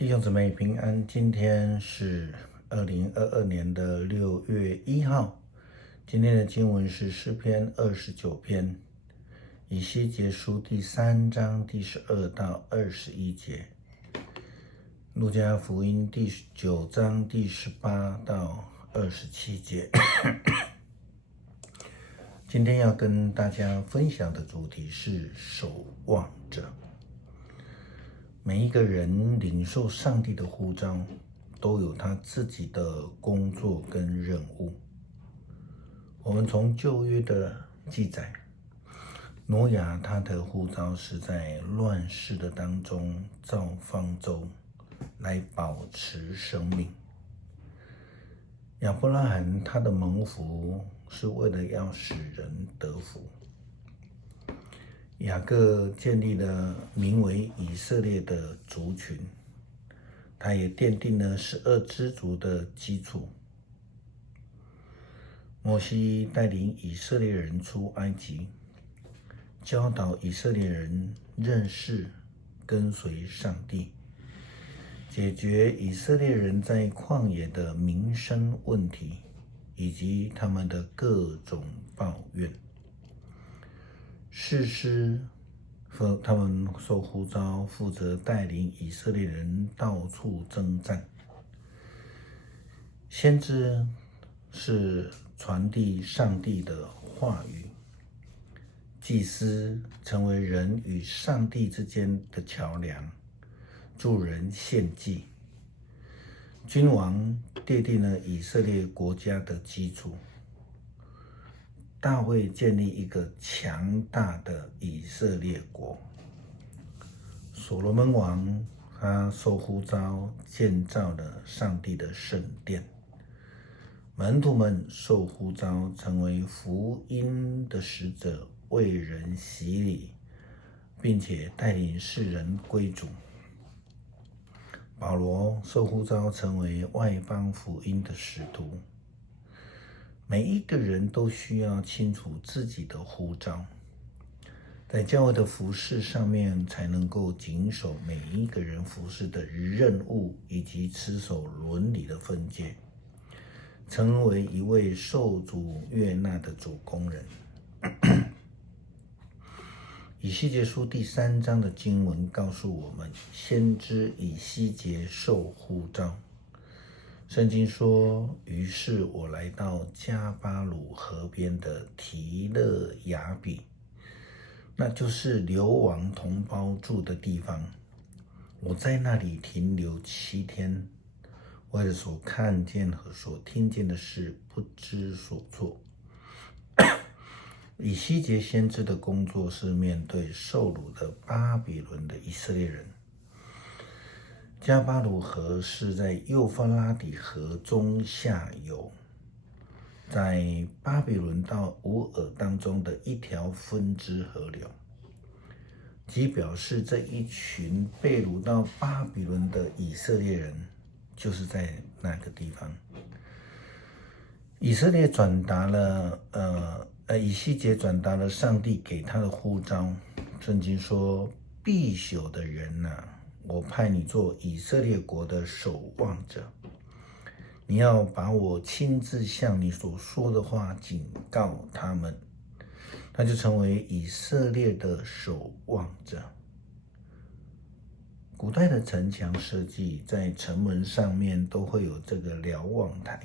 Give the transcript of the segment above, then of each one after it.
弟兄姊妹平安，今天是2022年的6月1号。今天的经文是诗篇29篇，以西结书第3章第12到21节，路加福音第9章第18到27节。今天要跟大家分享的主题是守望者。每一个人领受上帝的呼召，都有他自己的工作跟任务。我们从旧约的记载，挪亚他的呼召是在乱世的当中造方舟，来保持生命。亚伯拉罕他的蒙福是为了要使人得福。雅各建立了名为以色列的族群，他也奠定了12支族的基础。摩西带领以色列人出埃及，教导以色列人认识跟随上帝，解决以色列人在旷野的民生问题，以及他们的各种抱怨。士师他们受呼召，负责带领以色列人到处征战。先知是传递上帝的话语，祭司成为人与上帝之间的桥梁，助人献祭。君王奠定了以色列国家的基础。大卫建立一个强大的以色列国。所罗门王他受呼召建造了上帝的圣殿。门徒们受呼召成为福音的使者，为人洗礼，并且带领世人归主。保罗受呼召成为外邦福音的使徒。每一个人都需要清楚自己的呼召，在教会的服事上面才能够谨守每一个人服事的任务，以及持守伦理的分界，成为一位受主悦纳的主工人。以西结书第3章的经文告诉我们，先知以西结受呼召。圣经说，于是我来到加巴鲁河边的提勒雅比，那就是流亡同胞住的地方。我在那里停留7天，为了所看见和所听见的事不知所措。以西结先知的工作是面对受掳的巴比伦的以色列人。加巴鲁河是在幼发拉底河中下游，在巴比伦到乌尔当中的一条分支河流，即表示这一群被掳到巴比伦的以色列人就是在那个地方。以西结转达了上帝给他的呼召。圣经说，必朽的人啊，我派你做以色列国的守望者，你要把我亲自向你所说的话警告他们，他就成为以色列的守望者。古代的城墙设计，在城门上面都会有这个瞭望台。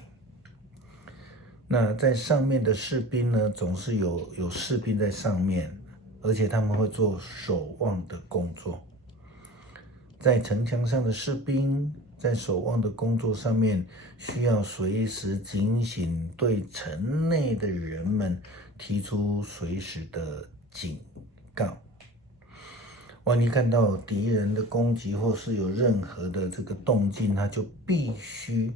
那在上面的士兵呢，总是有士兵在上面，而且他们会做守望的工作。在城墙上的士兵在守望的工作上面，需要随时警醒，对城内的人们提出随时的警告。万一看到敌人的攻击，或是有任何的这个动静，他就必须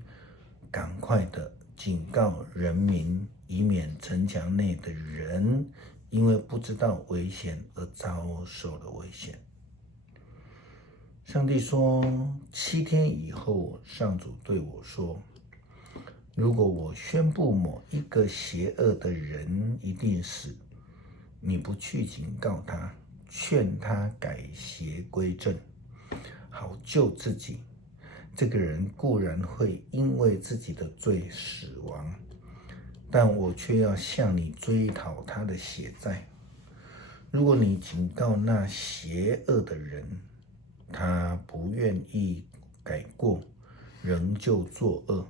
赶快的警告人民，以免城墙内的人因为不知道危险而遭受了危险。上帝说，7天以后，上主对我说，如果我宣布某一个邪恶的人一定死，你不去警告他，劝他改邪归正，好救自己，这个人固然会因为自己的罪死亡，但我却要向你追讨他的血债。如果你警告那邪恶的人，他不愿意改过，仍旧作恶，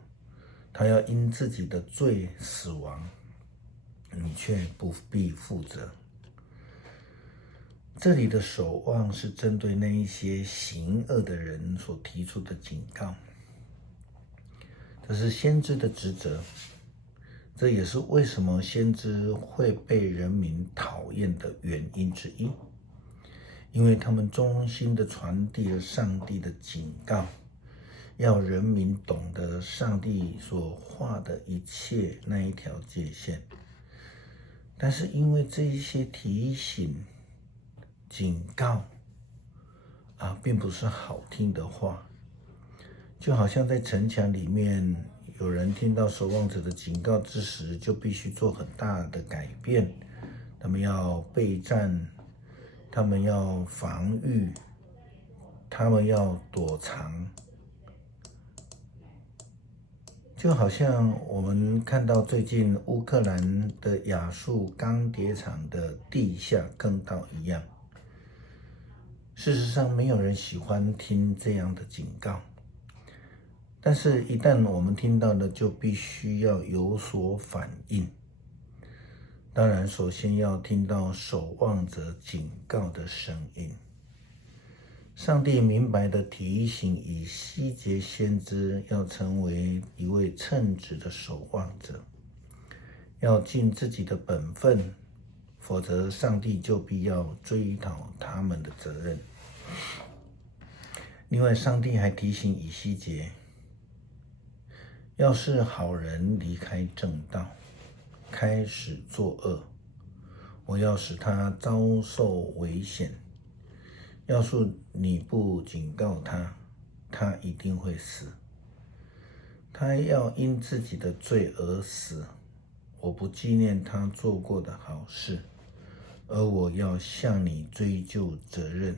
他要因自己的罪死亡，你却不必负责。这里的守望是针对那一些行恶的人所提出的警告，这是先知的职责，这也是为什么先知会被人民讨厌的原因之一，因为他们忠心地传递了上帝的警告，要人民懂得上帝所画的一切那一条界限。但是因为这一些提醒、警告并不是好听的话，就好像在城墙里面，有人听到守望者的警告之时，就必须做很大的改变，他们要备战，他们要防御，他们要躲藏。就好像我们看到最近乌克兰的亚速钢铁厂的地下坑道一样。事实上，没有人喜欢听这样的警告，但是一旦我们听到了，就必须要有所反应。当然，首先要听到守望者警告的声音。上帝明白地提醒以西结先知要成为一位称职的守望者，要尽自己的本分，否则上帝就必要追讨他们的责任。另外，上帝还提醒以西结，要是好人离开正道，开始作恶，我要使他遭受危险。要是你不警告他，他一定会死。他要因自己的罪而死，我不纪念他做过的好事，而我要向你追究责任。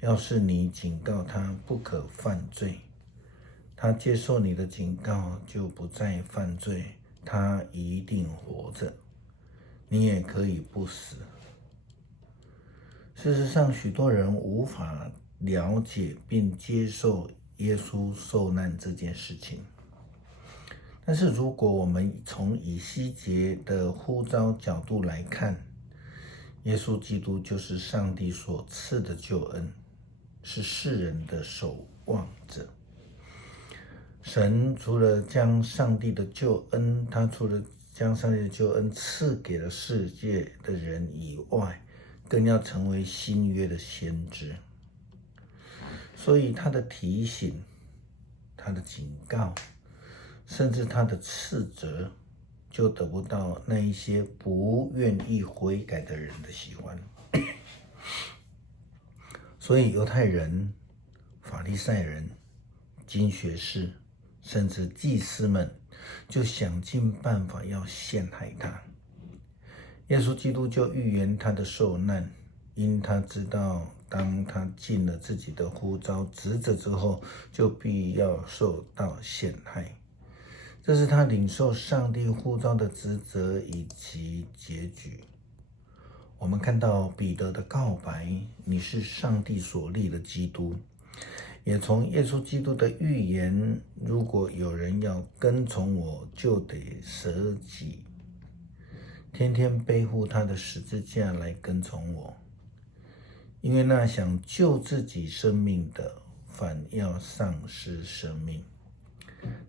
要是你警告他不可犯罪，他接受你的警告就不再犯罪，他一定活着，你也可以不死。事实上，许多人无法了解并接受耶稣受难这件事情。但是如果我们从以西结的呼召角度来看，耶稣基督就是上帝所赐的救恩，是世人的守望者。神除了将上帝的救恩，他除了将上帝的救恩赐给了世界的人以外，更要成为新约的先知。所以他的提醒、他的警告，甚至他的斥责，就得不到那一些不愿意悔改的人的喜欢。所以犹太人、法利赛人、经学士，甚至祭司们，就想尽办法要陷害他。耶稣基督就预言他的受难，因他知道当他尽了自己的呼召职责之后，就必要受到陷害。这是他领受上帝呼召的职责以及结局。我们看到彼得的告白，你是上帝所立的基督，也从耶稣基督的预言，如果有人要跟从我，就得舍己，天天背负他的十字架来跟从我。因为那想救自己生命的，反要丧失生命；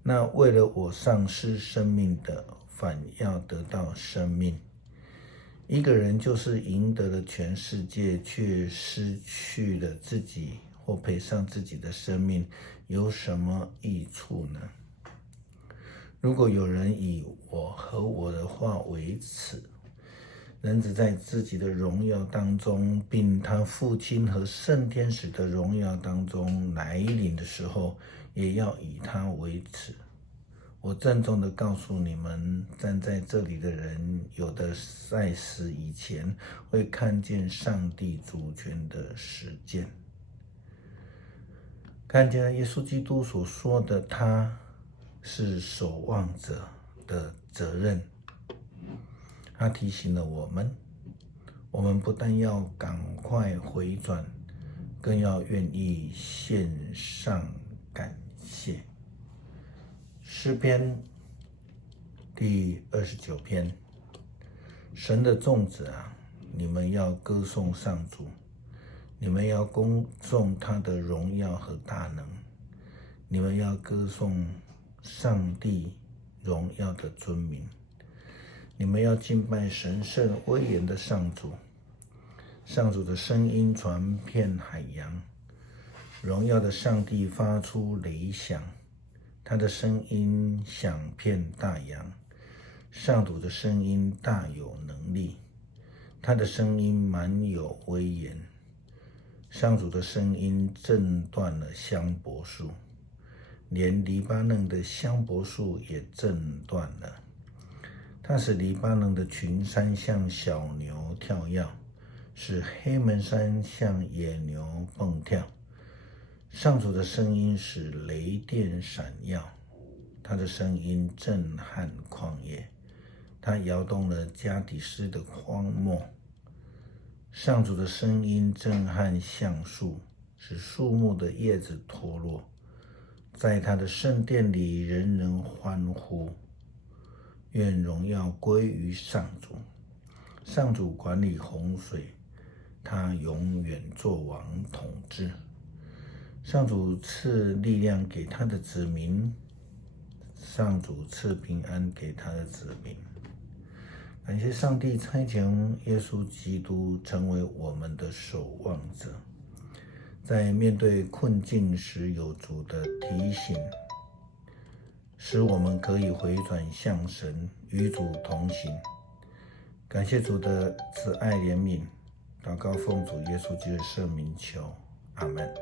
那为了我丧失生命的，反要得到生命。一个人就是赢得了全世界，却失去了自己，或赔上自己的生命，有什么益处呢？如果有人以我和我的话为耻，人子在自己的荣耀当中，并他父亲和圣天使的荣耀当中来临的时候，也要以他为耻。我郑重地告诉你们，站在这里的人，有的在死以前会看见上帝主权的实践。看见了耶稣基督所说的，他是守望者的责任。他提醒了我们，我们不但要赶快回转，更要愿意献上感谢。诗篇第29篇，神的众子啊，你们要歌颂上主，你们要恭颂他的荣耀和大能，你们要歌颂上帝荣耀的尊名，你们要敬拜神圣威严的上主。上主的声音传遍海洋，荣耀的上帝发出雷响，他的声音响遍大洋。上主的声音大有能力，他的声音满有威严。上主的声音震断了香柏树，连黎巴嫩的香柏树也震断了。他使黎巴嫩的群山像小牛跳跃，使黑门山像野牛蹦跳。上主的声音使雷电闪耀，他的声音震撼旷野，他摇动了加底斯的荒漠。上主的声音震撼橡树，使树木的叶子脱落。在他的圣殿里，人人欢呼。愿荣耀归于上主。上主管理洪水，他永远作王统治。上主赐力量给他的子民，上主赐平安给他的子民。感谢上帝差遣耶稣基督成为我们的守望者，在面对困境时有主的提醒，使我们可以回转向神，与主同行。感谢主的慈爱怜悯，祷告奉主耶稣基督的圣名求，阿们。